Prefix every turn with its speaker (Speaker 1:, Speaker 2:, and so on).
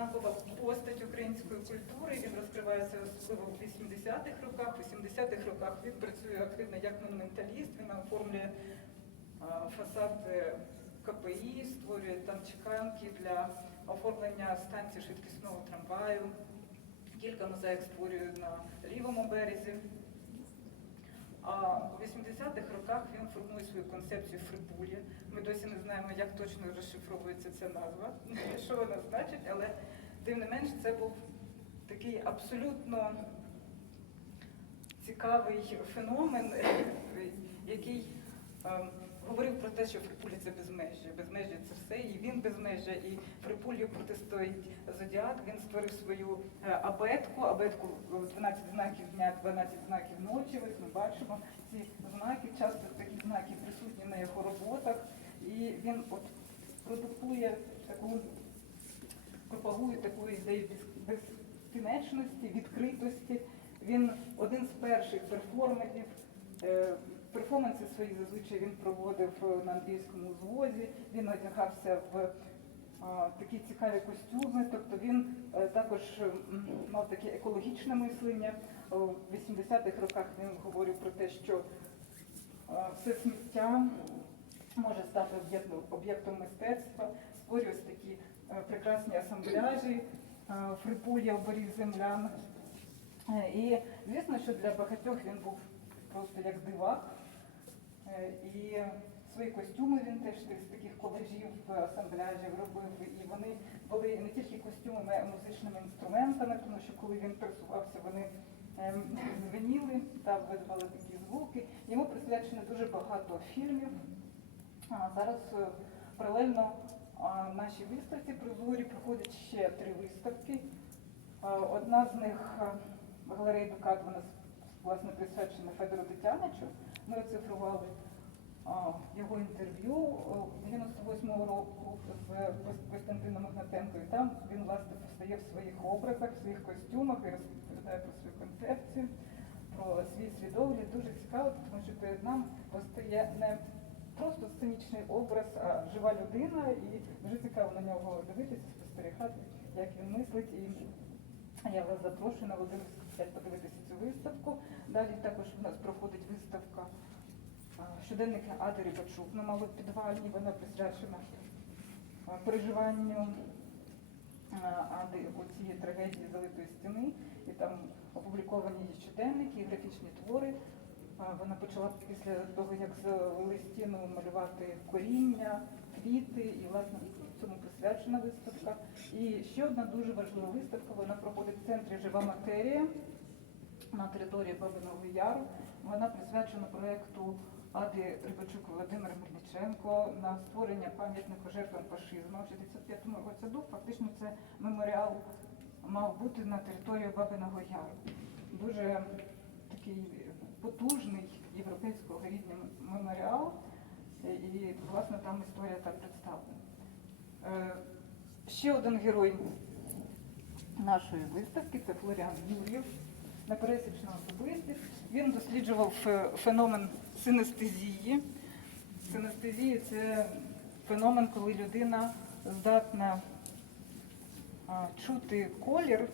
Speaker 1: знакова постать української культури. Він розкривається особливо в 80-х роках. У 80-х роках він працює активно як монументаліст. Він оформлює а, фасади КПІ, створює там чеканки для оформлення станції швидкісного трамваю. Кілька мозаїк створює на лівому березі. А у 80-х роках він формує свою концепцію фрибулі. Ми досі не знаємо, як точно розшифровується ця назва, що вона значить, але тим не менш це був такий абсолютно цікавий феномен, який ем, говорив про те, що Фрипулі це безмежжя. Безмежжя це все, і він безмежжя, і Фрипулі протистоїть зодіак. Він створив свою е, абетку, абетку е, 12 знаків дня, 12 знаків ночі. Ось ми бачимо ці знаки. Часто такі знаки присутні на його роботах. І він от продукує таку, пропагує таку ідею безкінечності, відкритості. Він один з перших перформерів. Е, Перформанси свої зазвичай він проводив е, на англійському звозі, він одягався в а, такі цікаві костюми, тобто він е, також е, мав таке екологічне мислення. Е, В 80-х роках він говорив про те, що е, все сміття може стати об'єктом- мистецтва, створював такі е, прекрасні асамбляжі, е, фрипулі оборів землян. Е, І звісно, що для багатьох він був просто як дивак. Е, І свої костюми він теж з таких колажів, асамбляжів робив. І вони були не тільки костюмами, а музичними інструментами, тому що коли він пересувався, вони ем, дзвеніли та видавали такі звуки. Йому присвячено дуже багато фільмів. А зараз е, паралельно нашій виставці прозорі проходять ще три виставки. Одна з них галерея Дукат, вона власне присвячена Федору Тетяничу. Ми оцифрували його інтерв'ю о, 98-го року з Костянтином Гнатенко. І там він власне постає в своїх образах, в своїх костюмах і розповідає про свою концепцію, про свій свідогляд. Дуже цікаво, тому що перед нами постає не просто сценічний образ, а жива людина, і дуже цікаво на нього дивитися, спостерігати, як він мислить. І я вас запрошую на Володимирську 5 подивитися цю виставку. Далі також у нас проходить виставка щоденники Ади Рибачук на малопідвальні. Вона присвячена переживанню Ади цій трагедії залитої стіни. І там опубліковані її щоденники, графічні твори. Вона почала після того, як залили стіну малювати коріння, квіти, і власне присвячена виставка. І ще одна дуже важлива виставка, вона проходить в центрі Жива матерія на території Бабиного Яру. Вона присвячена проєкту Ади Рибачук Володимира Мельниченко на створення пам'ятника жертвам фашизму в 65-му році. Фактично це меморіал мав бути на території Бабиного Яру. Дуже такий потужний європейського рівня меморіал, і власне там історія так представлена. Е, Ще один герой нашої виставки це Флоріан Юр'єв, непересічна особистість. Він досліджував феномен синестезії. Синестезія це феномен, коли людина здатна чути колір